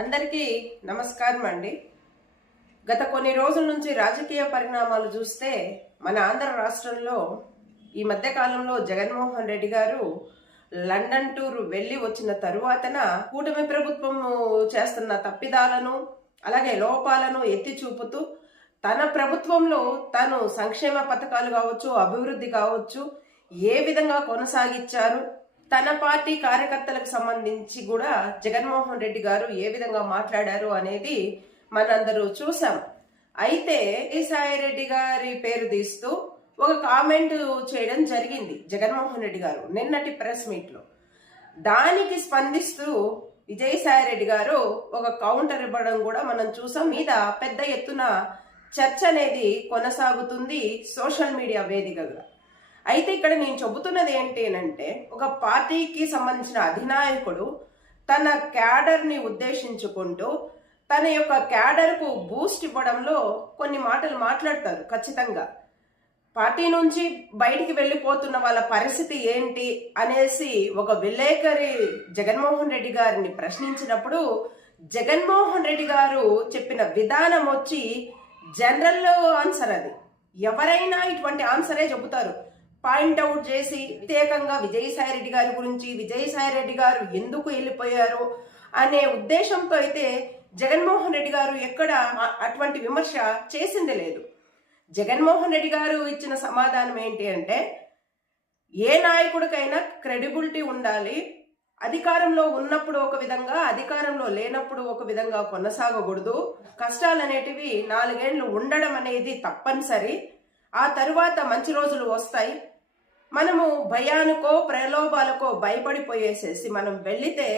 అందరికీ నమస్కారం అండి. గత కొన్ని రోజుల నుంచి రాజకీయ పరిణామాలు చూస్తే మన ఆంధ్ర రాష్ట్రంలో ఈ మధ్య కాలంలో జగన్మోహన్ రెడ్డి గారు లండన్ టూర్ వెళ్ళి వచ్చిన తరువాతన కూటమి ప్రభుత్వం చేస్తున్న తప్పిదాలను అలాగే లోపాలను ఎత్తి చూపుతూ తన ప్రభుత్వంలో తను సంక్షేమ పథకాలు కావచ్చు, అభివృద్ధి కావచ్చు, ఏ విధంగా కొనసాగించారు, తన పార్టీ కార్యకర్తలకు సంబంధించి కూడా జగన్మోహన్ రెడ్డి గారు ఏ విధంగా మాట్లాడారు అనేది మనందరూ చూసాం. అయితే ఈసాయి రెడ్డి గారి పేరు తీస్తూ ఒక కామెంట్ చేయడం జరిగింది జగన్మోహన్ రెడ్డి గారు నిన్నటి ప్రెస్ మీట్ లో. దానికి స్పందిస్తూ విజయసాయి రెడ్డి గారు ఒక కౌంటర్ ఇవ్వడం కూడా మనం చూసాం. మీద పెద్ద ఎత్తున చర్చ అనేది కొనసాగుతుంది సోషల్ మీడియా వేదికగా. అయితే ఇక్కడ నేను చెబుతున్నది ఏంటి అంటే, ఒక పార్టీకి సంబంధించిన అధినాయకుడు తన క్యాడర్ని ఉద్దేశించుకుంటూ తన యొక్క క్యాడర్కు బూస్ట్ ఇవ్వడంలో కొన్ని మాటలు మాట్లాడతారు. ఖచ్చితంగా పార్టీ నుంచి బయటికి వెళ్ళిపోతున్న వాళ్ళ పరిస్థితి ఏంటి అనేసి ఒక విలేకరి జగన్మోహన్ రెడ్డి గారిని ప్రశ్నించినప్పుడు జగన్మోహన్ రెడ్డి గారు చెప్పిన విధానం వచ్చి జనరల్ ఆన్సర్. అది ఎవరైనా ఇటువంటి ఆన్సరే చెబుతారు. పాయింట్అవుట్ చేసి ప్రత్యేకంగా విజయసాయి రెడ్డి గారి గురించి, విజయసాయి రెడ్డి గారు ఎందుకు వెళ్ళిపోయారు అనే ఉద్దేశంతో అయితే జగన్మోహన్ రెడ్డి గారు ఎక్కడ అటువంటి విమర్శ చేసింది లేదు. జగన్మోహన్ రెడ్డి గారు ఇచ్చిన సమాధానం ఏంటి అంటే, ఏ నాయకుడికైనా క్రెడిబిలిటీ ఉండాలి, అధికారంలో ఉన్నప్పుడు ఒక విధంగా, అధికారంలో లేనప్పుడు ఒక విధంగా కొనసాగకూడదు, కష్టాలు అనేటివి 4 ఏళ్లు ఉండడం అనేది తప్పనిసరి, ఆ తరువాత మంచి రోజులు వస్తాయి. మనము భయానికో ప్రలోభాలకో భయపడిపోయేసేసి మనం వెళ్లితే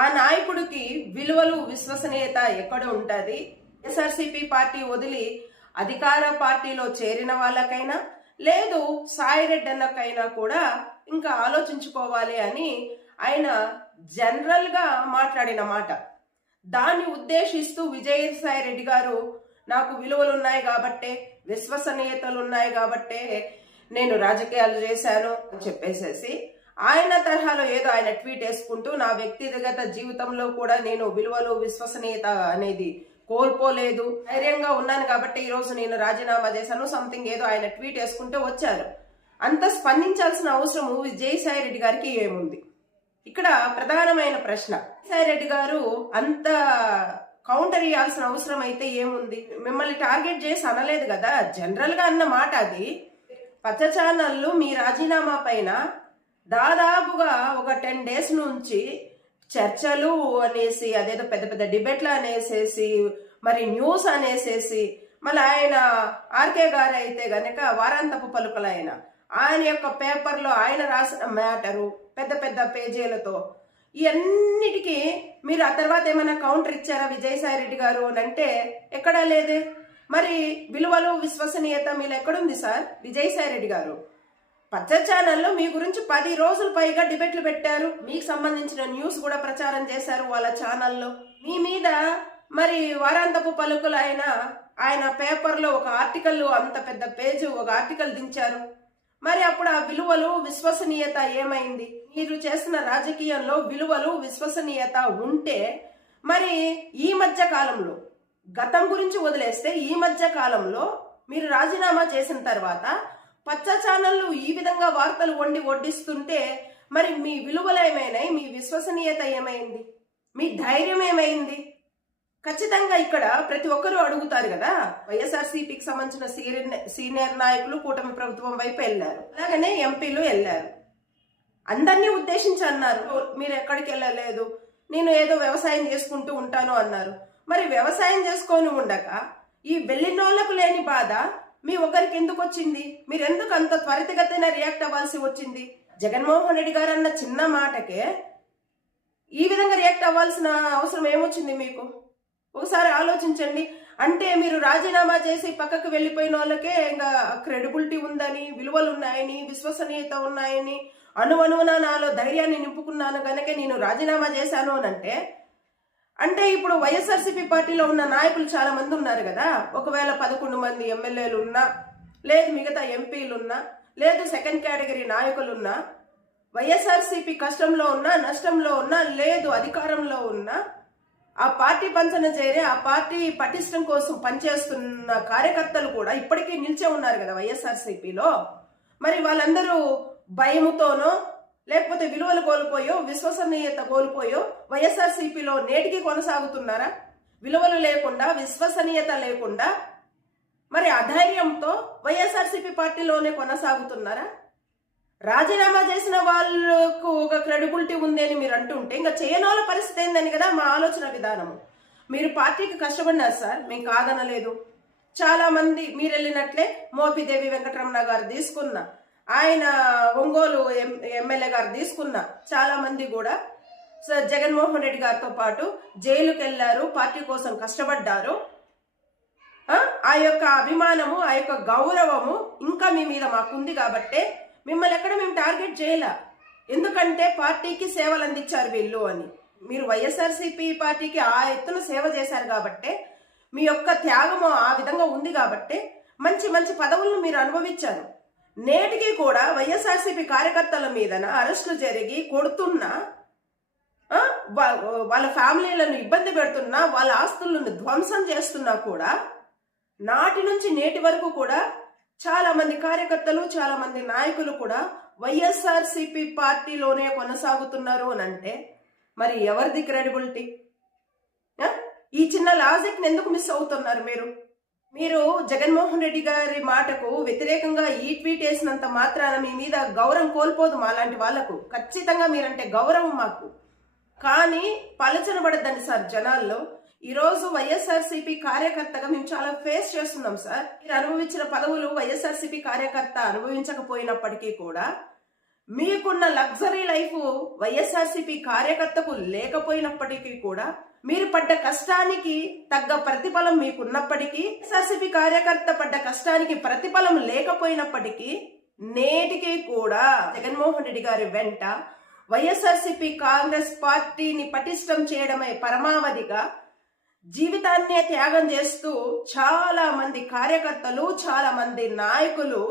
ఆ నాయకుడికి విలువలు విశ్వసనీయత ఎక్కడ ఉంటుంది? ఎస్ఆర్సీపీ పార్టీ వదిలి అధికార పార్టీలో చేరిన వాళ్ళకైనా లేదు సాయిరెడ్డి అన్నకైనా కూడా ఇంకా ఆలోచించుకోవాలి అని ఆయన జనరల్ గా మాట్లాడిన మాట. దాన్ని ఉద్దేశిస్తూ విజయసాయి రెడ్డి గారు నాకు విలువలు ఉన్నాయి కాబట్టే, విశ్వసనీయతలు ఉన్నాయి కాబట్టే నేను రాజకీయాలు చేశాను అని చెప్పేసేసి ఆయన తరహాలో ఏదో ఆయన ట్వీట్ వేసుకుంటూ, నా వ్యక్తిగత జీవితంలో కూడా నేను విలువలు విశ్వసనీయత అనేది కోల్పోలేదు, ధైర్యంగా ఉన్నాను కాబట్టి ఈరోజు నేను రాజీనామా చేశాను, సంథింగ్ ఏదో ఆయన ట్వీట్ వేసుకుంటూ వచ్చారు. అంత స్పందించాల్సిన అవసరం విజయసాయి రెడ్డి గారికి ఏముంది? ఇక్కడ ప్రధానమైన ప్రశ్న. విజయసాయి రెడ్డి గారు అంత కౌంటర్ ఇవ్వాల్సిన అవసరం అయితే ఏముంది? మిమ్మల్ని టార్గెట్ చేసి అనలేదు కదా, జనరల్ గా అన్న మాట అది. పచ్చ ఛానళ్ళు మీ రాజీనామా పైన దాదాపుగా ఒక 10 days నుంచి చర్చలు అనేసి, అదేదో పెద్ద పెద్ద డిబేట్లు అనేసేసి, మరి న్యూస్ అనేసేసి, మళ్ళీ ఆయన ఆర్కే గారు అయితే గనక వారాంతపు పలుకలు ఆయన యొక్క పేపర్లో ఆయన రాసిన మ్యాటరు పెద్ద పెద్ద పేజీలతో, ఇవన్నిటికీ మీరు ఆ తర్వాత ఏమైనా కౌంటర్ ఇచ్చారా విజయసాయి రెడ్డి గారు అని అంటే ఎక్కడా లేదే. మరి విలువలు విశ్వసనీయత మీలో ఎక్కడుంది సార్ విజయసాయి రెడ్డి గారు? పచ్చ ఛానల్లో మీ గురించి 10 రోజులు పైగా డిబేట్లు పెట్టారు, మీకు సంబంధించిన న్యూస్ కూడా ప్రచారం చేశారు వాళ్ళ ఛానల్లో. మీ మీద మరి వారాంతపు పలుకులు ఆయన పేపర్లో ఒక ఆర్టికల్, అంత పెద్ద పేజ్ ఒక ఆర్టికల్ దించారు. మరి అప్పుడు ఆ విలువలు విశ్వసనీయత ఏమైంది? మీరు చేస్తున్న రాజకీయంలో విలువలు విశ్వసనీయత ఉంటే మరి ఈ మధ్య కాలంలో, గతం గురించి వదిలేస్తే ఈ మధ్య కాలంలో మీరు రాజీనామా చేసిన తర్వాత పచ్చ ఛానళ్ళు ఈ విధంగా వార్తలు వడ్డిస్తుంటే మరి మీ విలువలు ఏమైనాయి? మీ విశ్వసనీయత ఏమైంది? మీ ధైర్యం ఏమైంది? ఖచ్చితంగా ఇక్కడ ప్రతి ఒక్కరూ అడుగుతారు కదా. వైఎస్ఆర్సీపీకి సంబంధించిన సీనియర్ నాయకులు కూటమి ప్రభుత్వం వైపు వెళ్ళారు, అలాగనే ఎంపీలు వెళ్ళారు. అందరినీ ఉద్దేశించి అన్నారు, మీరు ఎక్కడికి వెళ్ళలేదు, నేను ఏదో వ్యవసాయం చేసుకుంటూ ఉంటాను అన్నారు. మరి వ్యవసాయం చేసుకొని ఉండక ఈ వెళ్ళినోళ్లకు లేని బాధ మీ ఒకరికి ఎందుకు వచ్చింది? మీరు ఎందుకు అంత త్వరితగతిన రియాక్ట్ అవ్వాల్సి వచ్చింది? జగన్మోహన్ రెడ్డి గారు అన్న చిన్న మాటకే ఈ విధంగా రియాక్ట్ అవ్వాల్సిన అవసరం ఏమొచ్చింది మీకు? ఒకసారి ఆలోచించండి. అంటే మీరు రాజీనామా చేసి పక్కకు వెళ్ళిపోయిన వాళ్ళకే ఇంకా క్రెడిబిలిటీ ఉందని, విలువలు ఉన్నాయని, విశ్వసనీయత ఉన్నాయని, అణువణువున నాలో ధైర్యాన్ని నింపుకున్నాను కనుక నేను రాజీనామా చేశాను అని అంటే ఇప్పుడు వైఎస్ఆర్సీపీ పార్టీలో ఉన్న నాయకులు చాలా మంది ఉన్నారు కదా. ఒకవేళ 11 మంది ఎమ్మెల్యేలు ఉన్నా, లేదు మిగతా ఎంపీలున్నా, లేదు సెకండ్ కేటగిరీ నాయకులున్నా, వైఎస్ఆర్సీపీ కష్టంలో ఉన్నా, నష్టంలో ఉన్నా, లేదు అధికారంలో ఉన్నా, ఆ పార్టీ పంచన చేరి ఆ పార్టీ పటిష్టం కోసం పనిచేస్తున్న కార్యకర్తలు కూడా ఇప్పటికీ నిలిచే ఉన్నారు కదా వైఎస్ఆర్సీపీలో. మరి వాళ్ళందరూ భయముతోనో లేకపోతే విలువలు కోల్పోయో విశ్వసనీయత కోల్పోయో వైఎస్ఆర్సీపీలో నేటికి కొనసాగుతున్నారా? విలువలు లేకుండా విశ్వసనీయత లేకుండా మరి అధైర్యంతో వైఎస్ఆర్సీపీ పార్టీలోనే కొనసాగుతున్నారా? రాజీనామా చేసిన వాళ్ళకు ఒక క్రెడిబిలిటీ ఉంది అని మీరు అంటుంటే ఇంకా చేయనోళ్ళ పరిస్థితి ఏందని కదా మా ఆలోచన విధానము. మీరు పార్టీకి కష్టపడినారు సార్, మేము కాదనలేదు. చాలా మంది మీరు వెళ్ళినట్లే మోపిదేవి వెంకటరమణ గారు తీసుకున్న, ఆయన ఒంగోలు ఎమ్మెల్యే గారు తీసుకున్న చాలా మంది కూడా జగన్మోహన్ రెడ్డి గారితో పాటు జైలుకి వెళ్ళారు, పార్టీ కోసం కష్టపడ్డారు. ఆ యొక్క అభిమానము, ఆ యొక్క గౌరవము ఇంకా మీ మీద మాకుంది కాబట్టే మిమ్మల్ని ఎక్కడ మేము టార్గెట్ చేయలే. ఎందుకంటే పార్టీకి సేవలు అందించారు వీళ్ళు అని. మీరు వైఎస్ఆర్సీపీ పార్టీకి ఆ ఎత్తున సేవ చేశారు కాబట్టే, మీ యొక్క త్యాగము ఆ విధంగా ఉంది కాబట్టే మంచి మంచి పదవులను మీరు అనుభవించారు. నేటికి కూడా వైఎస్ఆర్సీపీ కార్యకర్తల మీదన అరెస్టులు జరిగి కొడుతున్నా, వాళ్ళ ఫ్యామిలీలను ఇబ్బంది పెడుతున్నా, వాళ్ళ ఆస్తులను ధ్వంసం చేస్తున్నా కూడా నాటి నుంచి నేటి వరకు కూడా చాలా మంది కార్యకర్తలు, చాలా మంది నాయకులు కూడా వైఎస్ఆర్సీపీ పార్టీలోనే కొనసాగుతున్నారు అని అంటే మరి ఎవరిది క్రెడిబిలిటీ? ఈ చిన్న లాజిక్ ని ఎందుకు మిస్ అవుతున్నారు మీరు జగన్మోహన్ రెడ్డి గారి మాటకు వ్యతిరేకంగా ఈ ట్వీట్ వేసినంత మాత్రాన మీ మీద గౌరవం కోల్పోదు. మాలాంటి వాళ్లకు ఖచ్చితంగా మీరంటే గౌరవం మాకు, కానీ పలచనబడద్దండి సార్ జనాల్లో. ఈరోజు వైఎస్ఆర్సీపీ కార్యకర్తగా మేము చాలా ఫేస్ చేస్తున్నాం సార్. మీరు అనుభవించిన పదవులు వైఎస్ఆర్సీపీ కార్యకర్త అనుభవించకపోయినప్పటికీ కూడా మీకున్న లగ్జరీ లైఫ్ వైఎస్ఆర్సీపీ కార్యకర్తకు లేకపోయినప్పటికీ కూడా మీరు పడ్డ కష్టానికి తగ్గ ప్రతిఫలం మీకున్నప్పటికీ, వైఎస్ఆర్సీపీ కార్యకర్త పడ్డ కష్టానికి ప్రతిఫలం లేకపోయినప్పటికీ నేటికి కూడా జగన్మోహన్ రెడ్డి గారి వెంట వైఎస్ఆర్సీపీ కాంగ్రెస్ పార్టీని పటిష్టం చేయడమే పరమావధిగా జీవితాన్నే త్యాగం చేస్తూ చాలా మంది కార్యకర్తలు, చాలా మంది నాయకులు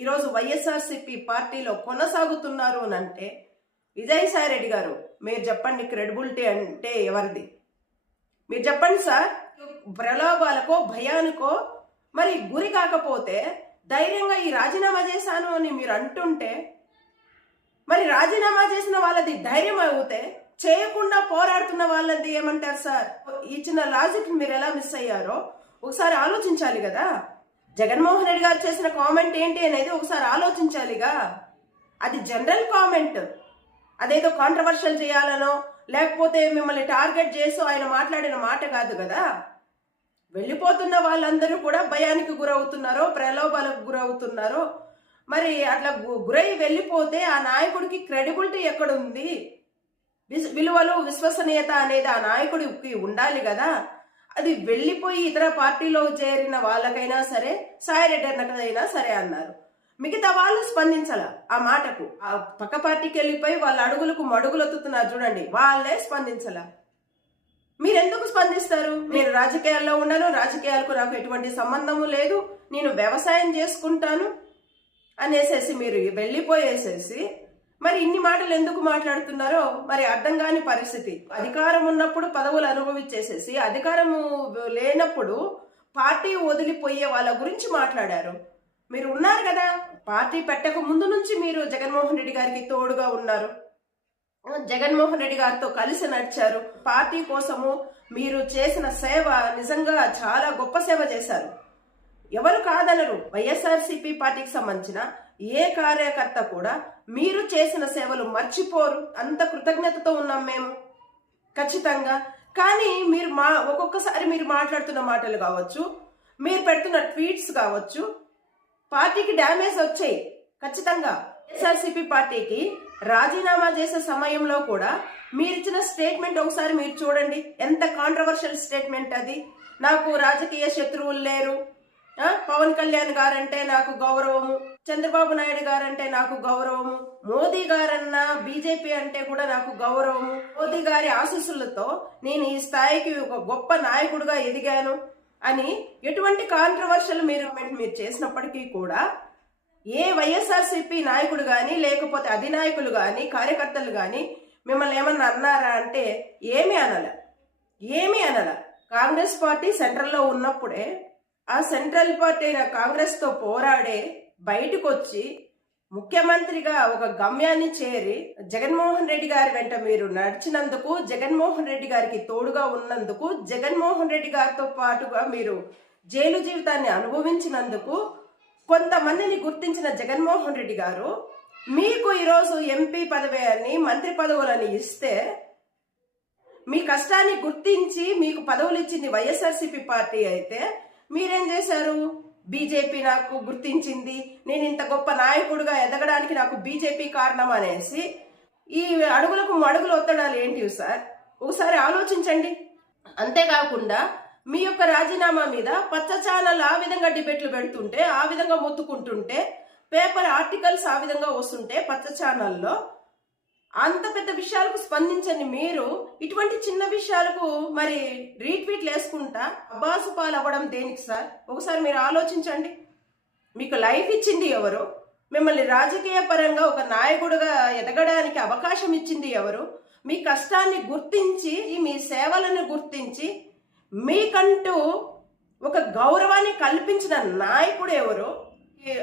ఈరోజు వైఎస్ఆర్సీపీ పార్టీలో కొనసాగుతున్నారు అని అంటే, విజయసాయి రెడ్డి గారు మీరు చెప్పండి, క్రెడిబిలిటీ అంటే ఎవరిది? మీరు చెప్పండి సార్. ప్రలోభాలకో భయానికో మరి గురి కాకపోతే ధైర్యంగా ఈ రాజీనామా చేశాను అని మీరు అంటుంటే, మరి రాజీనామా చేసిన వాళ్ళది ధైర్యం అవుతే చేయకుండా పోరాడుతున్న వాళ్ళది ఏమంటారు సార్? ఈ చిన్న లాజిక్ మీరు ఎలా మిస్ అయ్యారో ఒకసారి ఆలోచించాలి కదా. జగన్మోహన్ రెడ్డి గారు చేసిన కామెంట్ ఏంటి అనేది ఒకసారి ఆలోచించాలిగా. అది జనరల్ కామెంట్, అదేదో కాంట్రవర్షియల్ చేయాలనో లేకపోతే మిమ్మల్ని టార్గెట్ చేసో ఆయన మాట్లాడిన మాట కాదు కదా. వెళ్ళిపోతున్న వాళ్ళందరూ కూడా భయానికి గురవుతున్నారో, ప్రలోభాలకు గురవుతున్నారో. మరి అట్లా గురై వెళ్ళిపోతే ఆ నాయకుడికి క్రెడిబిలిటీ ఎక్కడుంది? విలువలు, విశ్వసనీయత అనేది ఆ నాయకుడికి ఉండాలి కదా. అది వెళ్ళిపోయి ఇతర పార్టీలో చేరిన వాళ్ళకైనా సరే, సాయిరెడ్డి అన్నకైనా సరే అన్నారు. మిగతా వాళ్ళు స్పందించాల ఆ మాటకు. ఆ పక్క పార్టీకి వెళ్ళిపోయి వాళ్ళ అడుగులకు మడుగులొత్తుతున్నారు చూడండి, వాళ్ళే స్పందించాల. మీరెందుకు స్పందిస్తారు? నేను రాజకీయాల్లో ఉన్నాను, రాజకీయాలకు నాకు ఎటువంటి సంబంధము లేదు, నేను వ్యవసాయం చేసుకుంటాను అనేసేసి మీరు వెళ్ళిపోయేసేసి మరి ఇన్ని మాటలు ఎందుకు మాట్లాడుతున్నారో మరి అర్థం కాని పరిస్థితి. అధికారం ఉన్నప్పుడు పదవులు అనుభవించేసేసి అధికారము లేనప్పుడు పార్టీ వదిలిపోయే వాళ్ళ గురించి మాట్లాడారు. మీరు ఉన్నారు కదా, పార్టీ పెట్టక ముందు నుంచి మీరు జగన్మోహన్ రెడ్డి గారికి తోడుగా ఉన్నారు, జగన్మోహన్ రెడ్డి గారితో కలిసి నడిచారు. పార్టీ కోసము మీరు చేసిన సేవ నిజంగా చాలా గొప్ప సేవ చేశారు. ఎవరు కాదనరు. వైఎస్ఆర్సీపీ పార్టీకి సంబంధించిన ఏ కార్యకర్త కూడా మీరు చేసిన సేవలు మర్చిపోరు. అంత కృతజ్ఞతతో ఉన్నాం మేము ఖచ్చితంగా. కానీ మీరు ఒక్కొక్కసారి మీరు మాట్లాడుతున్న మాటలు కావచ్చు, మీరు పెడుతున్న ట్వీట్స్ కావచ్చు, పార్టీకి డ్యామేజ్ వచ్చాయి ఖచ్చితంగా. వైఎస్ఆర్సీపీ పార్టీకి రాజీనామా చేసే సమయంలో కూడా మీరిచ్చిన స్టేట్మెంట్ ఒకసారి మీరు చూడండి, ఎంత కాంట్రవర్షియల్ స్టేట్మెంట్ అది. నాకు రాజకీయ శత్రువులు లేరు, పవన్ కళ్యాణ్ గారంటే నాకు గౌరవము, చంద్రబాబు నాయుడు గారంటే నాకు గౌరవము, మోదీ గారన్నా బీజేపీ అంటే కూడా నాకు గౌరవము, మోదీ గారి ఆశీస్సులతో నేను ఈ స్థాయికి ఒక గొప్ప నాయకుడిగా ఎదిగాను అని ఎటువంటి కాంట్రవర్షియల్ మీరు చేసినప్పటికీ కూడా ఏ వైఎస్ఆర్సీపీ నాయకుడు కానీ లేకపోతే అధినాయకులు కానీ కార్యకర్తలు కానీ మిమ్మల్ని ఏమన్నా అన్నారా అంటే ఏమీ అనలే. ఏమీ అనల. కాంగ్రెస్ పార్టీ సెంట్రల్లో ఉన్నప్పుడే ఆ సెంట్రల్ పార్టీ అయిన కాంగ్రెస్తో పోరాడే బయటకు వచ్చి ముఖ్యమంత్రిగా ఒక గమ్యాన్ని చేరి జగన్మోహన్ రెడ్డి గారి వెంట మీరు నడిచినందుకు, జగన్మోహన్ రెడ్డి గారికి తోడుగా ఉన్నందుకు, జగన్మోహన్ రెడ్డి గారితో పాటుగా మీరు జైలు జీవితాన్ని అనుభవించినందుకు కొంతమందిని గుర్తించిన జగన్మోహన్ రెడ్డి గారు మీకు ఈరోజు ఎంపీ పదవి అని, మంత్రి పదవులని ఇస్తే మీ కష్టాన్ని గుర్తించి మీకు పదవులు ఇచ్చింది వైఎస్ఆర్సీపీ పార్టీ అయితే మీరేం చేశారు? బీజేపీ నాకు గుర్తించింది, నేను ఇంత గొప్ప నాయకుడిగా ఎదగడానికి నాకు బీజేపీ కారణం అనేసి ఈ అడుగులకు అడుగులు ఒత్తడాలు ఏంటివి సార్? ఒకసారి ఆలోచించండి. అంతేకాకుండా మీ యొక్క రాజీనామా మీద పచ్చ ఛానల్ ఆ విధంగా డిబేట్లు పెడుతుంటే, ఆ విధంగా మొత్తుకుంటుంటే, పేపర్ ఆర్టికల్స్ ఆ విధంగా వస్తుంటే పచ్చ ఛానల్లో అంత పెద్ద విషయాలకు స్పందించండి మీరు ఇటువంటి చిన్న విషయాలకు మరి రీట్వీట్లు వేసుకుంటా అబాసు పాలు అవ్వడం దేనికి సార్? ఒకసారి మీరు ఆలోచించండి. మీకు లైఫ్ ఇచ్చింది ఎవరు? మిమ్మల్ని రాజకీయ పరంగా ఒక నాయకుడిగా ఎదగడానికి అవకాశం ఇచ్చింది ఎవరు? మీ కష్టాన్ని గుర్తించి, మీ సేవలను గుర్తించి మీకంటూ ఒక గౌరవాన్ని కల్పించిన నాయకుడు ఎవరు?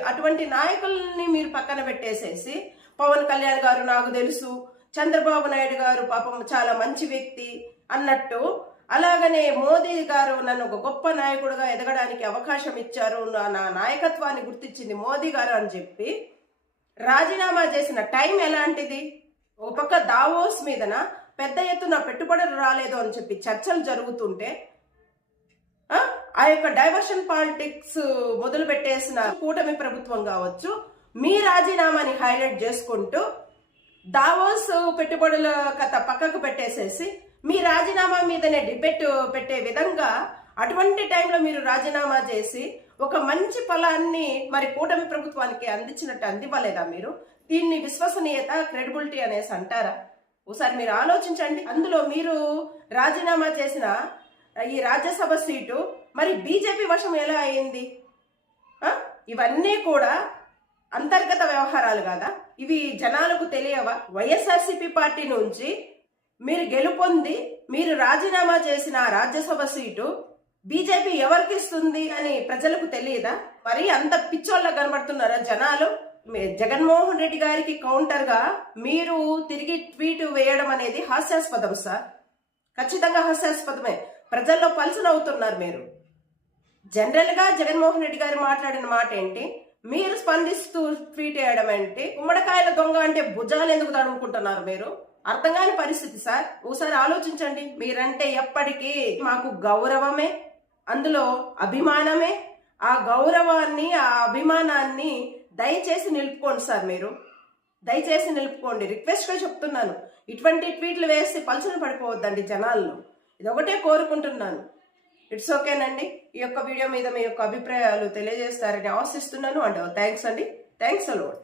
అటువంటి నాయకుల్ని మీరు పక్కన పెట్టేసేసి పవన్ కళ్యాణ్ గారు నాకు తెలుసు, చంద్రబాబు నాయుడు గారు పాపం చాలా మంచి వ్యక్తి అన్నట్టు, అలాగనే మోదీ గారు నన్ను ఒక గొప్ప నాయకుడిగా ఎదగడానికి అవకాశం ఇచ్చారు, నా నాయకత్వాన్ని గుర్తించింది మోదీ గారు అని చెప్పి రాజీనామా చేసిన టైం ఎలాంటిది? ఒక పక్క దావోస్ మీదన పెద్ద ఎత్తున పెట్టుబడులు రాలేదు అని చెప్పి చర్చలు జరుగుతుంటే ఆ యొక్క డైవర్షన్ పాలిటిక్స్ మొదలు పెట్టేసిన కూటమి ప్రభుత్వం కావచ్చు, మీ రాజీనామాని హైలైట్ చేసుకుంటూ దావోస్ పెట్టుబడుల కథ పక్కకు పెట్టేసేసి మీ రాజీనామా మీదనే డిబేట్ పెట్టే విధంగా అటువంటి టైంలో మీరు రాజీనామా చేసి ఒక మంచి ఫలాన్ని మరి కూటమి ప్రభుత్వానికి అందించినట్టు అందివ్వలేదా మీరు? దీన్ని విశ్వసనీయత, క్రెడిబిలిటీ అనేసి అంటారా? ఒకసారి మీరు ఆలోచించండి. అందులో మీరు రాజీనామా చేసిన ఈ రాజ్యసభ సీటు మరి బీజేపీ వశం ఎలా అయింది? ఇవన్నీ కూడా అంతర్గత వ్యవహారాలు కదా, ఇవి జనాలకు తెలియవా? వైఎస్ఆర్సీపీ పార్టీ నుంచి మీరు గెలుపొంది మీరు రాజీనామా చేసిన రాజ్యసభ సీటు బీజేపీ ఎవరికి ఇస్తుంది అని ప్రజలకు తెలియదా? మరి అంత పిచ్చోళ్ళ కనబడుతున్నారా జనాలు? జగన్మోహన్ రెడ్డి గారికి కౌంటర్ గా మీరు తిరిగి ట్వీట్ వేయడం అనేది హాస్యాస్పదం సార్. ఖచ్చితంగా హాస్యాస్పదమే. ప్రజల్లో పలుసునవుతున్నారు మీరు. జనరల్ గా జగన్మోహన్ రెడ్డి గారు మాట్లాడిన మాట ఏంటి? మీరు స్పందిస్తూ ట్వీట్ చేయడం ఏంటి? గుమ్మడికాయల దొంగ అంటే భుజాలు ఎందుకు తడుముకుంటున్నారు మీరు? అర్థం కాని పరిస్థితి సార్. ఒకసారి ఆలోచించండి. మీరంటే ఎప్పటికీ మాకు గౌరవమే, అందులో అభిమానమే. ఆ గౌరవాన్ని, ఆ అభిమానాన్ని దయచేసి నిలుపుకోండి సార్. మీరు దయచేసి నిలుపుకోండి. రిక్వెస్ట్గా చెప్తున్నాను. ఇటువంటి ట్వీట్లు వేసి పలుచన పడిపోవద్దండి జనాల్లో. ఇది ఒకటే కోరుకుంటున్నాను. ఇట్స్ ఓకేనండి. ఈ యొక్క వీడియో మీద మీ యొక్క అభిప్రాయాలు తెలియజేస్తారని ఆశిస్తున్నాను. అండ్ థ్యాంక్స్ అండి. Thanks a lot.